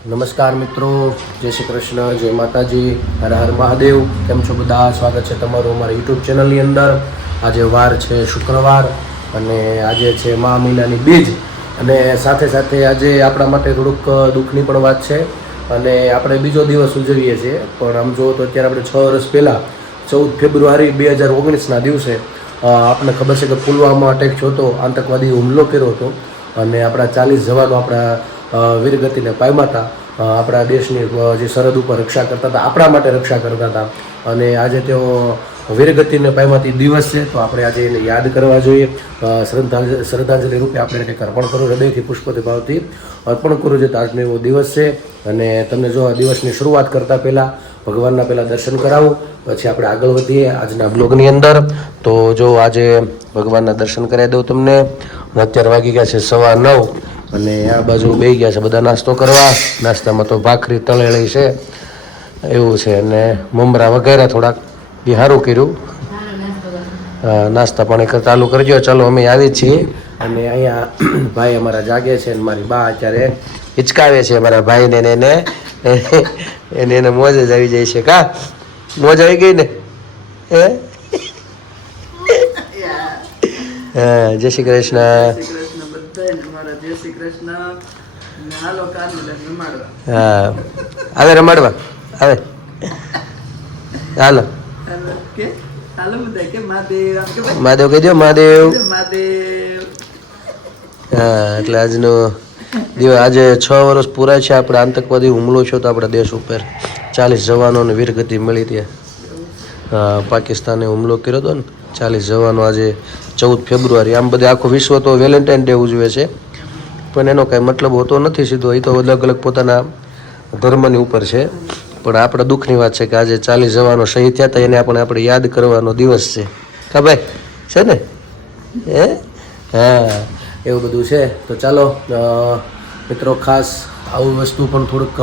નમસ્કાર મિત્રો, જય શ્રી કૃષ્ણ, જય માતાજી, હર હર મહાદેવ. કેમ છો બધા? સ્વાગત છે તમારું અમારા યુટ્યુબ ચેનલની અંદર. આજે વાર છે શુક્રવાર અને આજે છે મહા મહિનાની બીજ અને સાથે સાથે આજે આપણા માટે થોડુંક દુઃખની પણ વાત છે અને આપણે બીજો દિવસ ઉજવીએ છીએ. પણ આમ જુઓ તો અત્યારે આપણે 6 વર્ષ પહેલાં 14 ફેબ્રુઆરી 2019ના દિવસે આપણને ખબર છે કે પુલવામા અટેક થયો હતો, આતંકવાદી હુમલો કર્યો હતો અને આપણા 40 જવાનો આપણા વીરગતિને પામ્યા હતા. આપણા દેશની જે સરહદ ઉપર રક્ષા કરતા હતા, આપણા માટે રક્ષા કરતા હતા અને આજે તેઓ વીરગતિને પામ્યાથી દિવસ છે, તો આપણે આજે એને યાદ કરવા જોઈએ. શ્રદ્ધાંજલિ રૂપે આપણે કંઈક અર્પણ કરવું, હૃદયથી પુષ્પથી ભાવથી અર્પણ કરવું જોઈએ. તો આજનો એવો દિવસ છે અને તમને જો આ દિવસની શરૂઆત કરતાં પહેલાં ભગવાનના પહેલાં દર્શન કરાવું, પછી આપણે આગળ વધીએ આજના બ્લોગની અંદર. તો જો આજે ભગવાનના દર્શન કરાવી દઉં તમને. અત્યારે વાગી ગયા છે 9:15 અને આ બાજુ બેસી ગયા છે બધા નાસ્તો કરવા. નાસ્તામાં તો ભાખરી તળેલી છે એવું છે અને મમરા વગેરે થોડાક એ સારું કર્યું. નાસ્તા પાણી ચાલુ કરજો. ચાલો અમે આવી છીએ અને અહીંયા ભાઈ અમારા જાગે છે અને મારી બા અત્યારે હિચકાવે છે અમારા ભાઈને એને મોજ જ આવી જાય છે. કા મોજ આવી ગઈ ને? હા, જય શ્રી કૃષ્ણ. હા, આવે રમાડવા આવે. હાલો મહાદેવ કહી દો. મહાદેવ. હા, એટલે આજનો દિવસ, આજે 6 વર્ષ પૂરા છે આપણે આતંકવાદી હુમલો થયો તો આપણા દેશ ઉપર. 40 જવાનોને વીરગતિ મળી ત્યાં. પાકિસ્તાને હુમલો કર્યો હતો ને, 40 જવાનો. આજે 14 ફેબ્રુઆરી. આમ બધે આખો વિશ્વ તો વેલેન્ટાઇન ડે ઉજવે છે પણ એનો કાંઈ મતલબ હોતો નથી સીધો. એ તો અલગ અલગ પોતાના ધર્મની ઉપર છે. પણ આપણા દુઃખની વાત છે કે આજે 40 જવાનો શહીદ થયા હતા, એને આપણે યાદ કરવાનો દિવસ છે. કા ભાઈ છે ને? હા, એવું બધું છે. તો ચાલો મિત્રો, ખાસ આવું વસ્તુ પણ થોડુંક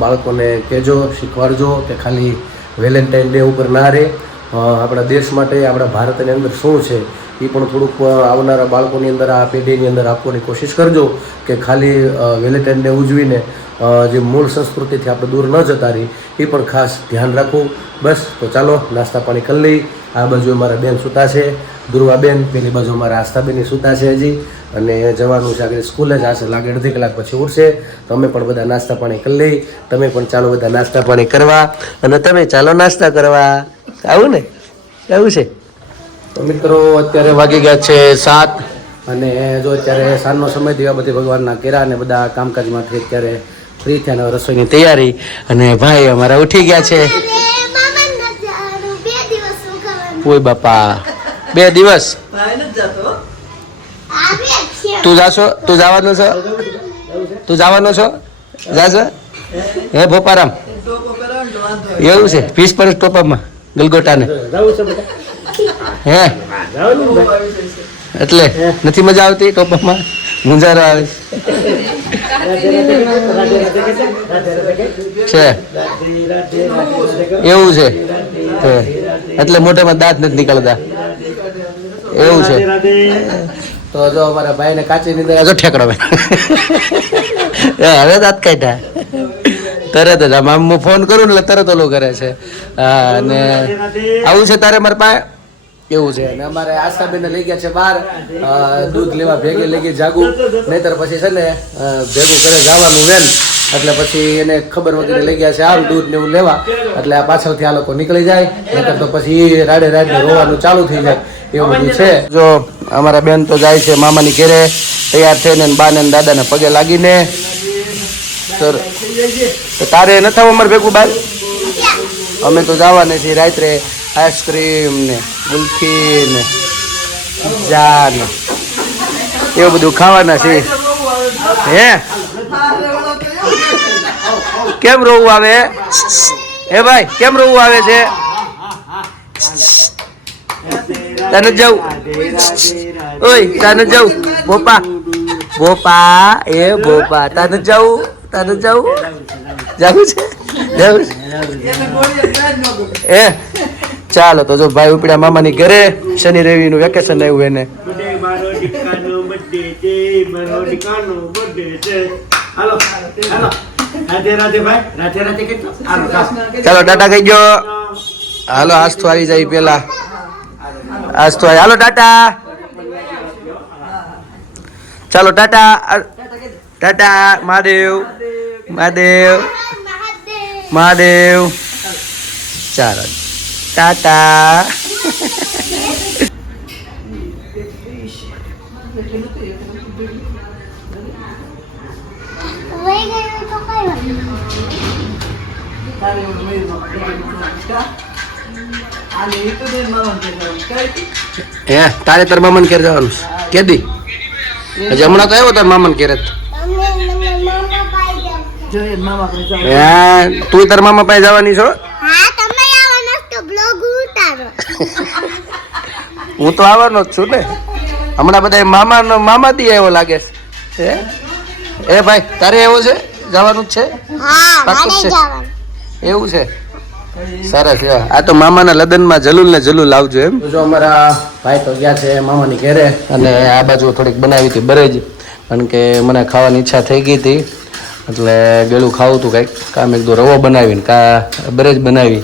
બાળકોને કહેજો, શીખવાડજો કે ખાલી વેલેન્ટાઇન ડે ઉપર ના રહે. આપણા દેશ માટે, આપણા ભારતની અંદર શું છે એ પણ થોડુંક આવનારા બાળકોની અંદર, આ પેઢીની અંદર આપવાની કોશિશ કરજો કે ખાલી વેલેન્ટાઇન ડે ઉજવીને જે મૂળ સંસ્કૃતિથી આપણે દૂર ન જતા રહી એ પણ ખાસ ધ્યાન રાખવું. બસ, તો ચાલો નાસ્તા પાણી કરી લઈ. આ બાજુ અમારા બેન સૂતા છે, દુર્વાબેન. પેલી બાજુ અમારા આસ્થાબેન સૂતા છે હજી અને જવાનું છે આગળ સ્કૂલે જ. હશે લાગે અડધી કલાક પછી ઉઠશે. તો અમે પણ બધા નાસ્તા પાણી કરી લઈ. તમે પણ ચાલો બધા નાસ્તા પાણી કરવા અને તમે ચાલો નાસ્તા કરવા. આવું ને? એવું છે. તો મિત્રો, અત્યારે વાગી ગયા છે 7 અને જો અત્યારે સાંજનો સમય થયો, બધી ભગવાનના કેરા અને બધા કામકાજમાંથી અત્યારે ફ્રી થયા. રસોઈની તૈયારી અને ભાઈ અમારા ઉઠી ગયા છે. ઓય બાપા, 2 દિવસ તું જાશો? તું જવાનો છો? તું જવાનો છો? જાશો? હે ભોપારામ? એવું છે? ફીસ પર ટોપામાં ગલગોટાને હે એટલે નથી મજા આવતી ટોપમાં? મુંજારો આવે છે એવું છે? એટલે મોઢામાં દાંત નથી નીકળતા એવું છે? તો જો અમારા ભાઈને કાચી નીંદર જો ઠેકડો હવે દાંત કાઢ્યા તરત જ. આમ હું ફોન કરું ને એટલે તરત ઓલું કરે છે. હા, અને આવું છે તારે મારા પાસે? એવું છે. અને અમારે આસ્થાબેનને લઈ ગયા છે બહાર દૂધ લેવા. ભેગે લઈ ગઈ જાગું, નહીતર પછી છે ને ભેગું કરે જવાનું વેન, એટલે પછી એને ખબર વગેરે લઈ ગયા છે આમ દૂધ ને એવું લેવા. એટલે આ પાછળથી આ લોકો નીકળી જાય, નહીતર તો પછી રાડે રાડે રોવાનું ચાલુ થઈ જાય. એવું બધું છે. જો અમારા બેન તો જાય છે મામાની ઘેરે તૈયાર થઈને, બાને દાદાને પગે લાગીને. સર, તારે ન થવું અમારે ભેગું બહાર? અમે તો જવાના છીએ રાત્રે આઈસ્ક્રીમ ને ગુલ્ફી ને પિઝા ને એવું બધું ખાવાના છે. હે કેમ રોવું આવે? હે ભાઈ, કેમ રોવું આવે છે? તને જવું? ઓય તને જવું? બોપા બોપા એ બોપા તને જવું? તને જવું? જવું છે? જવું એ ચાલો. તો જો ભાઈ ઉપડ્યા મામાની ઘરે. શનિ રવિનું વેકેશન આવ્યું એને. હાલો હાલો રાધે રાધે ભાઈ રાધે રાધે કેટલો હાલો ચાલો ટાટા કહી ગયો. હાલો આજ તો આવી જાય પેલા આજ તો હાલો ટાટા. ચાલો ટાટા ટાટા મહાદેવ મહાદેવ મહાદેવ. ચાલો ટાટા. હે તારે તાર મામા ઘેર જવાનું છે કેદી? હજી હમણાં તો આવ્યો તાર મામા ઘેર જ. તું તાર મામા પાસે જવાની છો? હું તો આવવાનો જ છું ને. હમણાં બધા મામા દી આવ્યો લાગે છે. એ ભાઈ તારે એવો છે જવાનું જ છે? પાક્કું જ છે? એવું છે સરસ. આ તો મામાના લગ્નમાં જલુલ ને જલુલ આવજો એમ. જો અમારા ભાઈ તો ગયા છે મામાની ઘરે અને આ બાજુ થોડીક બનાવી હતી બરેજ કારણ કે મને ખાવાની ઈચ્છા થઈ ગઈ હતી એટલે ગળું ખાવું હતું કંઈક. કામ એક દો રવો બનાવીને કા બરેજ બનાવી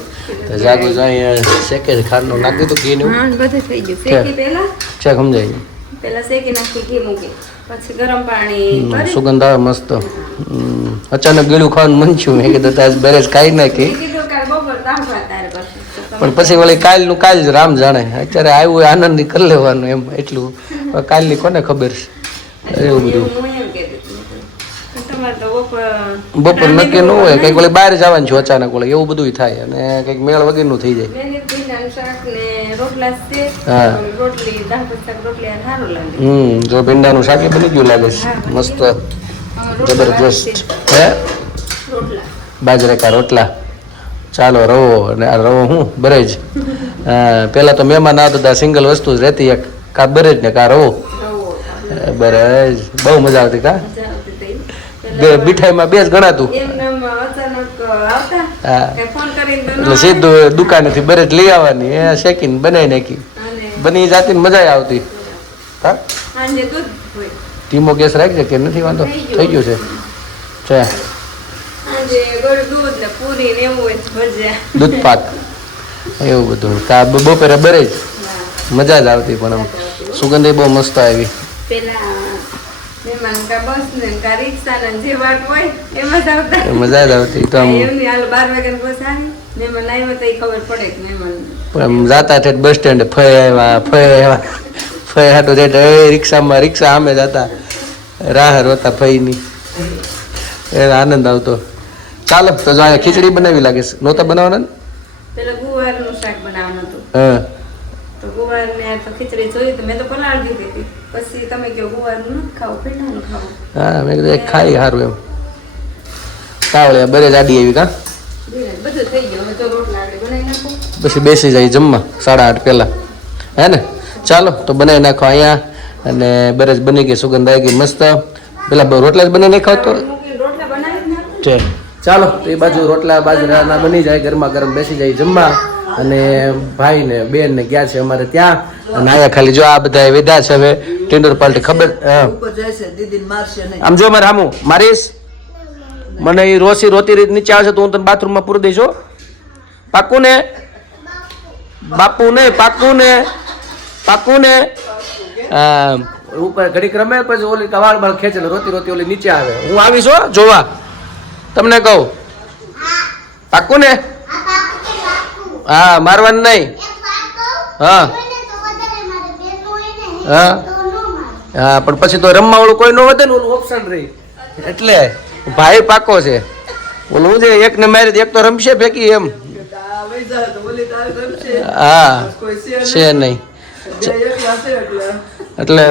તો જાગો જાય શેકે ખાંડનું નાખી દીધું ઘી નું બધું થઈ ગયું. શેકી પહેલા છે સમજાય પહેલા શેકી નાખી ઘી મૂકી પછી ગરમ પાણી સુગંધ આવે મસ્ત. અચાનક ગળું ખાવાનું મન થયું મેં કીધું આજ બરેજ ખાઈ નાખી પણ પછી વળી કાલનું કાલ જ રામ જાણે. અત્યારે આવ્યું આનંદ કરી લેવાનું એમ એટલું કાલની કોને ખબર છે એવું બધું. બપોર નક્કી ન હોય કંઈક વળી બહાર જવાનું છું અચાનક વળી એવું બધું થાય અને કંઈક મેળ વગરનું થઈ જાય. જો ભીંડાનું શાક બની ગયું લાગે છે મસ્ત જબરજસ્ત. હે બાજરાકા રોટલા. ચાલો રવો અને આ રવો હું બરેજ. પેલા તો મહેમાન આવતા હતા સિંગલ વસ્તુ જ રહેતી એક કા બરેજ ને કા રવો. બરેજ બહુ મજા આવતી કા બે મીઠાઈમાં બે જ ગણાતું. હા એટલે સીધું દુકાનેથી બરેજ લઈ આવવાની એ શેકીને બનાવી નાખી બની જાતી ને મજા આવતી. હા ધીમો ગેસ રાખજે કે નથી વાંધો થઈ ગયું છે. દૂધ પાક એવું બધું કા બપોરે બરે જ મજા જ આવતી પણ આમ સુગંધ બહુ મસ્ત આવી. મજા જ આવતી તો આમ જાતા છે બસ સ્ટેન્ડ ફય હાટો રિક્ષામાં રિક્ષા આમે જતા રાહ રોતા ફઈની એ આનંદ આવતો. ચાલો તો જો અહીંયા ખીચડી બનાવી લાગે છે નહોતા બનાવવાના પેલા ગુવારનું શાક બનાવવાનું હતું. હા તો ગુવારને તો ખીચડી જોઈ તો મેં તો પલાળી દીધી હતી. પછી તમે કહો ગુવારનું ન ખાવ પીઠાનું ખાવ. હા મેં કીધું ખાઈ સારું એમ. કાવળે બરે જ આડી આવી કા બધું થઈ ગયું. હવે તો રોટલા આગળ બનાવી નાખો પછી બેસી જાય જમવા 8:30 પહેલા હે ને. ચાલો તો બનાવી નાખો અહીંયા અને બરે જ બની ગઈ સુગંધ આવી ગઈ મસ્ત. પેલા રોટલા જ બનાવી નાખાવ તો રોટલા બનાવી જ નાખો. છે. ચાલો તો એ બાજુ રોટલા બાજરાના બની જાય ગરમા ગરમ બેસી જાય જમવા અને ભાઈ ને બેન ને ગયા છે અમારે ત્યાં અને આયા ખાલી જો આ બધા વિધા છે હવે ટેન્ડર પાર્ટી ખબર. આમ જો મારે હામું મારીશ મને એ રોતી રીત નીચે આવશે તો હું તને બાથરૂમમાં પૂરી દઈશ. પાકું ને બાપુ ને પાકું ને ઉપર ઘડીક રમે પછી ઓલી વાળ બાળ ખેંચે રોતી ઓલી નીચે આવે. હું આવીશ હો જોવા તમને કહું. પાકું ને? હા મારવાનું નહીં. હા હા હા પણ પછી તો રમવા વાળું કોઈ ન વધે ને ઓલું ઓપ્શન રહી એટલે ભાઈ પાકો છે. ઓલું છે એક ને મારી એક તો રમશે ભેગી એમ. હા છે નહીં એટલે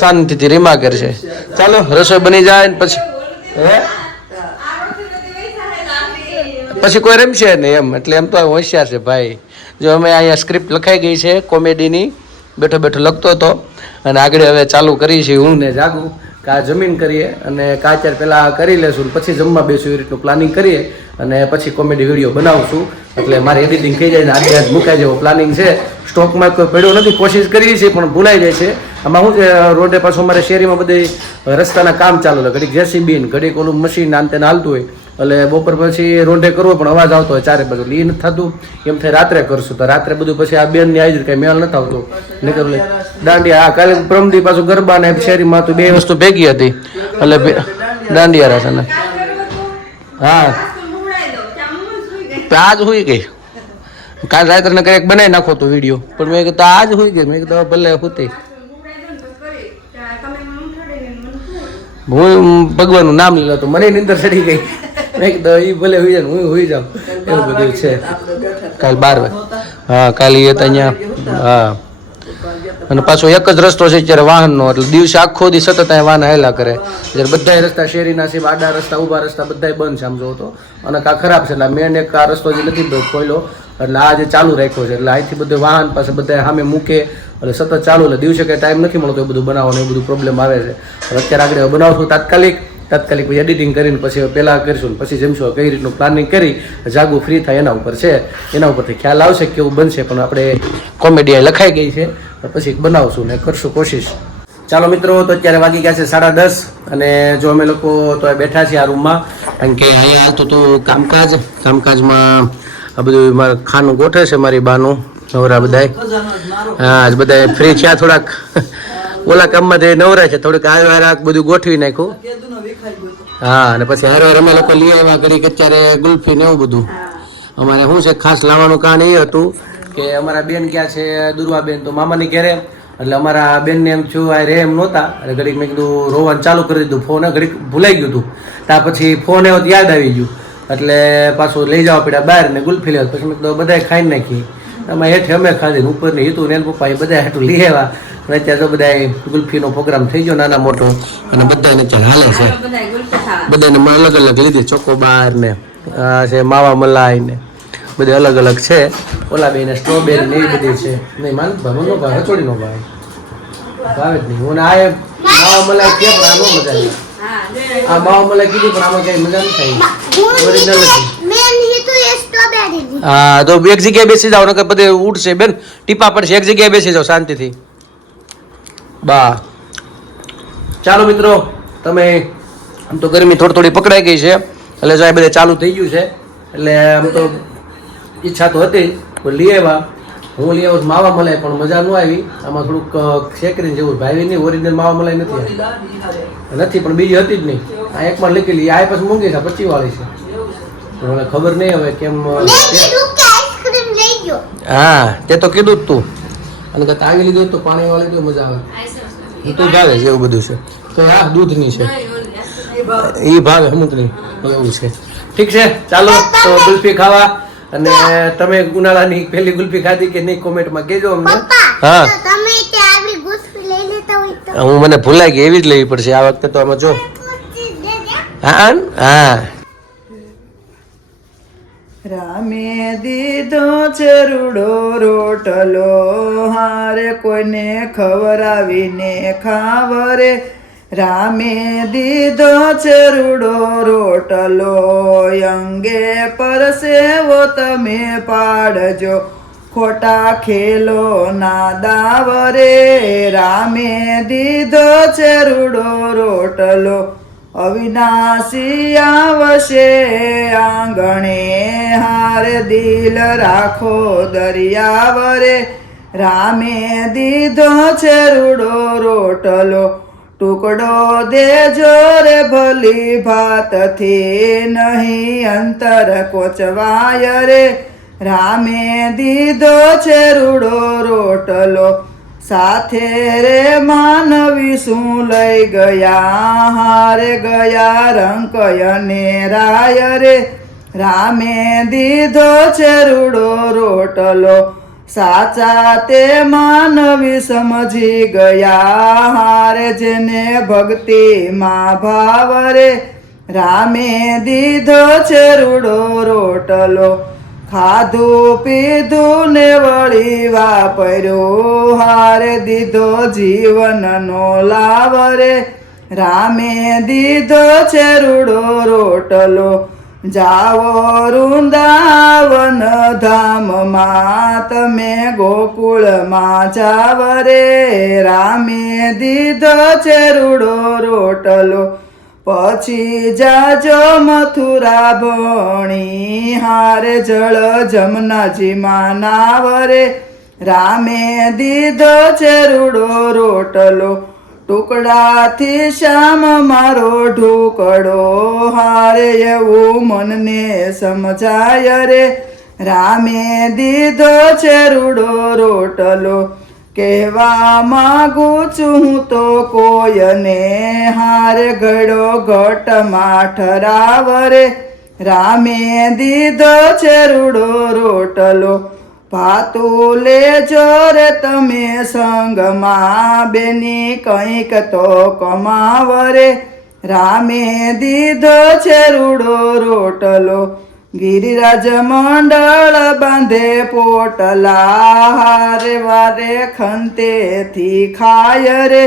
શાંતિથી રીમા કરશે. ચાલો રસોઈ બની જાય ને પછી પછી કોઈ રમશે નહીં એમ. એટલે એમ તો હોશિયાર છે ભાઈ. જો અમે અહીંયા સ્ક્રિપ્ટ લખાઈ ગઈ છે કોમેડીની બેઠો બેઠો લખતો હતો અને આગળ હવે ચાલુ કરી છે હું ને જાગું કા જમીન કરીએ અને કાચર પહેલાં કરી લેશું પછી જમવા બેસું એ રીતનું પ્લાનિંગ કરીએ અને પછી કોમેડી વિડીયો બનાવશું. એટલે મારે એડિટિંગ થઈ જાય ને આજે આજ મુકાઈ જેવો પ્લાનિંગ છે. સ્ટોકમાં કોઈ પડ્યો નથી કોશિશ કરીએ છીએ પણ ભૂલાઈ જાય છે આમાં શું છે રોડે પાછું અમારે શેરીમાં બધે રસ્તાના કામ ચાલુ હોય, ઘડીક જેસીબી ને ઘડીક ઓલું મશીન આને હાલતું હોય, એટલે બપોર પછી રોડે કરવો પણ અવાજ આવતો હોય ચારે બાજુ, એટલે એ નથી થતું. એમ થાય રાત્રે કરશું, તો રાત્રે બધું પછી આ બેન ની આવી કઈ મેળ નથી આવતો. નકર દાંડિયા, હા કાલે પ્રમદી પાછું ગરબા ને શેરીમાં તો બે વસ્તુ ભેગી હતી, એટલે દાંડિયા રહેશે ને. હા આજ હોઈ ગઈ, કાલ રાત્રે ને કંઈક બનાવી નાખો તો વિડીયો, પણ મેં કીધું આજ હોઈ ગઈ. મેં કીધું ભલે હોતી, હું ભગવાનનું નામ લીધું તો મને નીંદર ચડી ગઈ. મેં કીધું એ ભલે હોઈ જાય, હું હોઈ જાઉં, એવું બધું છે. કાલ 12 વાગે, હા કાલે એ હતા અહીંયા. હા, અને પાછો એક જ રસ્તો છે અત્યારે વાહનનો, એટલે દિવસે આખો દી સતત અહીંયા વાહન હાલ્યા કરે. જ્યારે બધા રસ્તા શેરીના છે, આડા રસ્તા ઊભા રસ્તા બધા બંધ છે આમ જોવો તો, અને કા ખરાબ છે. એટલે મેન એક આ રસ્તો જે નથી ખોલ્યો, એટલે આ જે ચાલુ રાખ્યો છે, એટલે અહીંથી બધું વાહન પાસે બધા સામે મૂકે, એટલે સતત ચાલુ. એટલે દિવસે કંઈ ટાઈમ નથી મળતો એ બધું બનાવવાનું, એ બધું પ્રોબ્લેમ આવે છે. અત્યારે આગળ બનાવશું તાત્કાલિક પછી એડિટિંગ કરીને પછી પહેલાં કરીશું, પછી જમશું. કઈ રીતનું પ્લાનિંગ કરી જાગું ફ્રી થાય એના ઉપર છે, એના ઉપરથી ખ્યાલ આવશે કેવું બનશે. પણ આપણે કોમેડી લખાઈ ગઈ છે, પછી બનાવશું ને કરશું કોશિશ. ચાલો મિત્રો, તો અત્યારે વાગી ગયા છે 10:30, અને જો અમે લોકો તો બેઠા છીએ આ રૂમમાં, કારણ કે અહીંયા હાલતું હતું કામકાજમાં આ બધું મારા ખાનું ગોઠવે છે, મારી બાનું નવરા બધાય. હા બધા ફ્રી થયા, થોડાક ઓલા કામમાંથી નવરા છે, થોડુંક હાર બધું ગોઠવી નાખ્યું. હા, અને પછી હાર અમે લોકો લઈ આવ્યા ઘડીક અત્યારે ગુલ્ફી ને એવું બધું. અમારે શું છે ખાસ લાવવાનું કારણ એ હતું કે અમારા બેન ક્યાં છે, દુર્વા બેન તો મામાની ઘેરે, એટલે અમારા બેનને એમ થયું આ રે એમ નહોતા, એટલે ઘડીક મેં કીધું રોવાનું ચાલુ કરી દીધું. ફોન ઘડીક ભૂલાઈ ગયું હતું, ત્યાર પછી ફોન એવો યાદ આવી ગયું, એટલે પાછું લઈ જવા પડ્યા બહાર ને ગુલ્ફી લેવા. પછી મેં કીધું બધાએ ખાઈ નાખી, એમાં હેઠે અમે ખાધી, ઉપરની હિતું ને પપ્પા એ બધા હેઠું લઈ આવ્યા. અને અત્યારે તો બધા ગુલ્ફીનો પ્રોગ્રામ થઈ ગયો નાના મોટો, અને બધાને અત્યારે હાલે છે. બધાને અલગ અલગ લીધી, ચોકોબાર ને છે, માવા મલાઈ ને બધી અલગ અલગ છે. ઓલા બે ને સ્ટ્રોબેરી ને એ બધી છે. નહીં માન ભાઈ ભાઈ હચોડી નો ભાઈ ભાવે જ નહીં. હું આ માવા મલાઈ કે પણ આ નો મજા આવી. આ માવા મલાઈ કીધી પણ આમાં કઈ મજા નથી થઈ, ઓરિજિનલ નથી. હા, તો એક જગ્યાએ બેસી જાવ, નકર બધે ઉડશે બેન, ટીપા પડશે. એક જગ્યાએ બેસી જાવ શાંતિથી. બા ચાલો મિત્રો, તમે આમ તો ગરમી થોડી પકડાઈ ગઈ છે, એટલે જો બધે ચાલુ થઈ ગયું છે, એટલે આમ તો ઈચ્છા તો હતી લઈ આવ્યા. હું લઈ આવ્યો માવા મલાઈ, પણ મજા ન આવી. આમાં થોડુંક શેકરીને જેવું ભાઈ નહીં, ઓરિજિનલ માવા મલાઈ નથી, પણ બીજી હતી જ નહીં. આ એકમાં લીધેલી, આ પછી મૂંગી છે 25 વાળી છે, મને ખબર નહીં હવે કેમ. હા, તે તો કીધું જ તું, અને તાવી લીધું તો પાણી વાળી તો મજા આવે. તું ભાવે છે એવું બધું છે તો હા, દૂધની છે એ ભાવે અમુક નહીં, એવું છે. ઠીક છે, ચાલો તો ગુલ્ફી ખાવા. અને તમે ઉનાળાની પહેલી ગુલ્ફી ખાધી કે નહીં કોમેન્ટમાં કહેજો અમને. હા, હું મને ભૂલાઈ ગઈ, એવી જ લેવી પડશે આ વખતે તો. આમાં જો હા હા, રામે દીધો ચેરુડો રોટલો, હારે કોઈને ખવરાવીને ખાવરે. રામે દીધો ચેરુડો રોટલો, અંગે પરસેવો તમે પાડજો, ખોટા ખેલો ના દાવરે. રામે દીધો ચેરુડો રોટલો, અવિનાશી આવશે આંગણે, હારે દિલ રાખો દરિયાવરે. રામે દીધો ચેરુડો રોટલો, ટુકડો દેજો રે ભલી ભાતથી, નહીં અંતર કોચવાય રે. રામે દીધો ચેરુડો રોટલો, સાથે રે માનવી શું લઈ ગયા, હારે ગયા રંકયને રાય રે. રામે દીધો ચેરુડો રોટલો, સાચા તે માનવી સમજી ગયા, હારે જેને ભક્તિમાં ભાવ રે. રામે દીધો ચેરુડો રોટલો, ખાધું પીધું ને વળી વાપર્યો, હારે દીધો જીવનનો લાવ રે. રામે દીધો ચેરુડો રોટલો, જાઓ વૃંદાવન ધામમાં તમે ગોકુળમાં જાવ રે રામે દીધો છે રૂડો રોટલો પછી જાજો મથુરા ભણી હારે જળ જમનાજીમાં નાવ રે રામે દીધો છે રૂડો રોટલો ટુકડાથી શ્યામ મારો ઢોકળો હારે એવું મનને સમજાય રે રામે દીધો છે રૂડો રોટલો કહેવા માંગુ છું હું તો કોયને હારે ગળો ઘટમાં ઠરાવ રે રામે દીધો છે રૂડો રોટલો ભાતું લેજો રે તમે સંગમાં બેની કંઈક તો કમાવ રે રામે દીધો છે રૂડો રોટલો ગિરિરાજ મંડળ બાંધે પોટલા હારે વારે ખંતેથી ખાય રે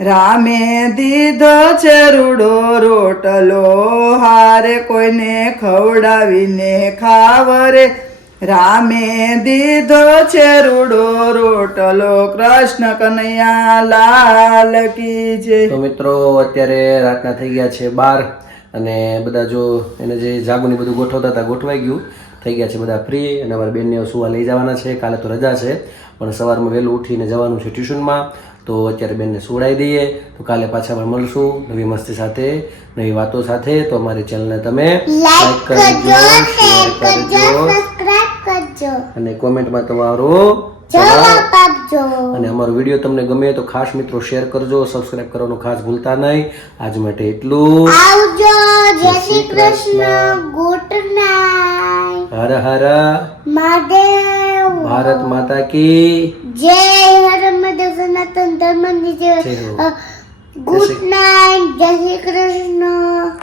રામે દીધો છે રૂડો રોટલો હારે કોઈને ખવડાવીને ખાવ રે રામે દીધો છે રૂડો રોટલો કૃષ્ણ કનૈયા લાલ કી જય. તો મિત્રો અત્યારે રાતના થઈ ગયા છે 12 અને બધા જો એને જે જાગુની બધું ગોઠવતા હતા ગોઠવાઈ ગયું થઈ ગયા છે બધા ફ્રી અને અમારા બેનને સુવા લઈ જવાના છે કાલે તો રજા છે પણ સવારમાં વહેલું ઉઠીને જવાનું છે ટ્યુશનમાં તો અત્યારે બેનને સુવડાવી દઈએ તો કાલે પાછા આપણે મળશું નવી મસ્તી સાથે નવી વાતો સાથે તો અમારી ચેનલને તમે લાઈક કરજો શેર કરજો અને કોમેન્ટમાં તમારો જવાબ આપજો અને અમારો વિડીયો તમને ગમે તો ખાસ મિત્રો શેર કરજો સબસ્ક્રાઇબ કરવાનું ખાસ ભૂલતા નહીં આજ માટે એટલું આવજો જય શ્રી કૃષ્ણ ગુડ નાઇટ હર હર મહાદેવ ભારત માતા કી જય હર મહાદેવ સનાતન ધર્મની જય જય હો. ગુડ નાઇટ જય શ્રી કૃષ્ણ